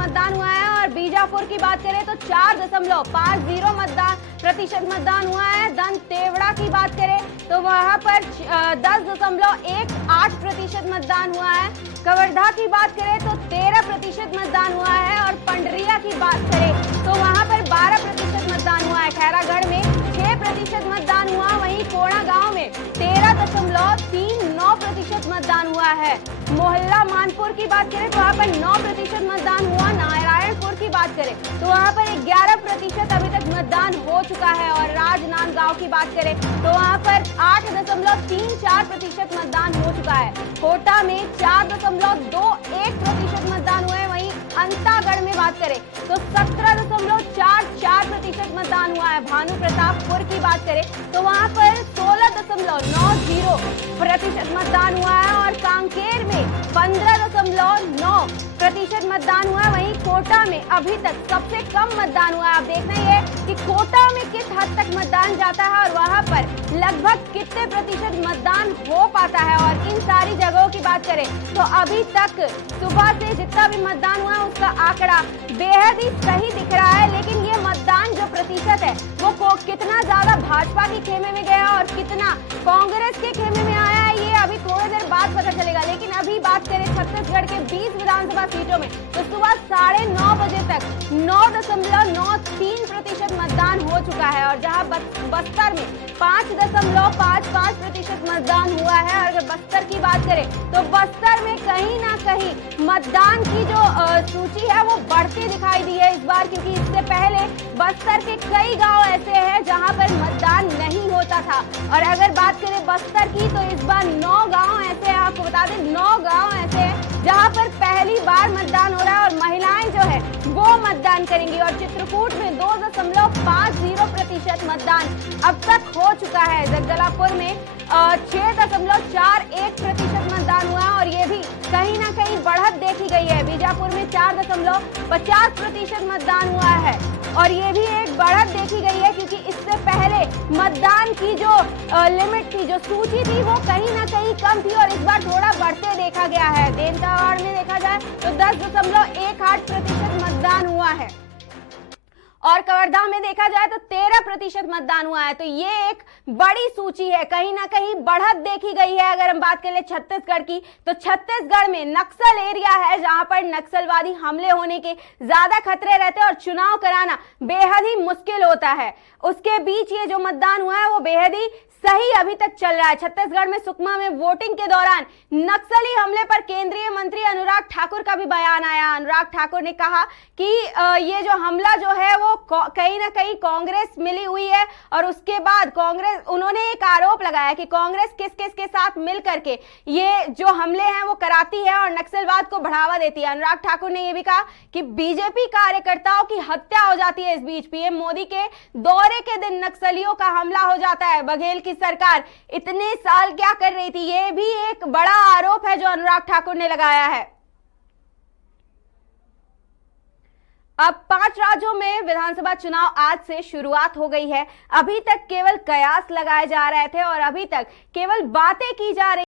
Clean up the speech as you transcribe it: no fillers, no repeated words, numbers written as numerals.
मतदान हुआ है और बीजापुर की बात करें तो 4.50% मतदान हुआ है। दंतेवाड़ा की बात करें तो वहां पर 10.18% मतदान हुआ है। कवर्धा की बात करें तो 13% मतदान हुआ है और पंडरिया की बात करें तो वहां पर 12% मतदान हुआ है। खैरागढ़ में 6% मतदान हुआ, वहीं कोड़ा गांव में 13.39% मतदान हुआ है। मोहल्ला मानपुर की बात करें तो वहां पर 9% मतदान हुआ। नारायणपुर की बात करें तो वहां पर 11% अभी तक मतदान हो चुका है और राजनांदगांव की बात करें तो वहां पर 8.34% मतदान हो चुका है। कोटा में 4.21% मतदान हुए, वहीं अंतागढ़ में बात करें तो 17.44% मतदान हुआ है। भानु प्रतापपुर की बात करें तो वहां पर 16.90% मतदान हुआ है और कांकेर में 15.9% मतदान हुआ है। वहीं कोटा में अभी तक सबसे कम मतदान हुआ है। आप देखना ही है कि कोटा में किस हद तक मतदान जाता है और वहां पर लगभग कितने प्रतिशत मतदान हो पाता है। और इन सारी जगहों की बात करें तो अभी तक सुबह से जितना भी मतदान हुआ है उसका आंकड़ा बेहद ही सही दिख रहा है, लेकिन ये मतदान जो प्रतिशत है वो कितना ज्यादा भाजपा के खेमे में गया और कितना कांग्रेस के खेमे में आया है ये अभी थोड़ी देर बाद पता चलेगा। लेकिन अभी बात करें छत्तीसगढ़ के 20 विधानसभा सीटों में तो सुबह 9:30 बजे तक 9.93% मतदान हो चुका है और जहां बस्तर में 5.55% मतदान हुआ है। और अगर बस्तर की बात करें तो बस्तर में कहीं ना कहीं मतदान की जो सूची है वो बढ़ती दिखाई दी है इस बार, क्योंकि इससे पहले बस्तर के कई गांव ऐसे हैं जहां पर मतदान नहीं होता था। और अगर बात करें बस्तर की तो इस बार 9 गांव ऐसे हैं, आपको बता दें 9 गांव ऐसे हैं जहां पर पहली बार मतदान हो रहा है और महिलाएं जो है वो मतदान करेंगी। और चित्रकूट में 2.50% मतदान अब तक हो चुका है। जगदलपुर में 6.41% मतदान हुआ और ये भी कहीं ना कहीं बढ़त देखी गई है। बीजापुर में 4.50% मतदान हुआ है और ये भी एक बढ़त देखी गई है, क्योंकि इससे पहले मतदान की जो लिमिट थी, जो सूची थी, वो कहीं ना कहीं कम थी और इस बार थोड़ा बढ़ते देखा गया है। दंतेवाड़ा में देखा जाए तो 10.18% मतदान हुआ है और कवर्धा में देखा जाए तो 13% मतदान हुआ है। तो ये एक बड़ी सूची है, कहीं ना कहीं बढ़त देखी गई है। अगर हम बात करें छत्तीसगढ़ की तो छत्तीसगढ़ में नक्सल एरिया है जहां पर नक्सलवादी हमले होने के ज्यादा खतरे रहते हैं और चुनाव कराना बेहद ही मुश्किल होता है। उसके बीच ये जो मतदान हुआ है वो बेहद ही सही अभी तक चल रहा है। छत्तीसगढ़ में सुकमा में वोटिंग के दौरान नक्सली हमले पर केंद्रीय मंत्री अनुराग ठाकुर का भी बयान आया। अनुराग ठाकुर ने कहा कि ये जो हमला जो है वो कहीं ना कहीं कांग्रेस मिली हुई है और उसके बाद कांग्रेस, उन्होंने एक आरोप लगाया कि कांग्रेस किस किस के साथ मिल करके ये जो हमले हैं वो कराती है और नक्सलवाद को बढ़ावा देती है। अनुराग ठाकुर ने यह भी कहा कि बीजेपी कार्यकर्ताओं की हत्या हो जाती है। इस बीच पीएम मोदी के दौरे के दिन नक्सलियों का हमला हो जाता है। बघेल सरकार इतने साल क्या कर रही थी, यह भी एक बड़ा आरोप है जो अनुराग ठाकुर ने लगाया है। अब 5 राज्यों में विधानसभा चुनाव आज से शुरुआत हो गई है। अभी तक केवल कयास लगाए जा रहे थे और अभी तक केवल बातें की जा रही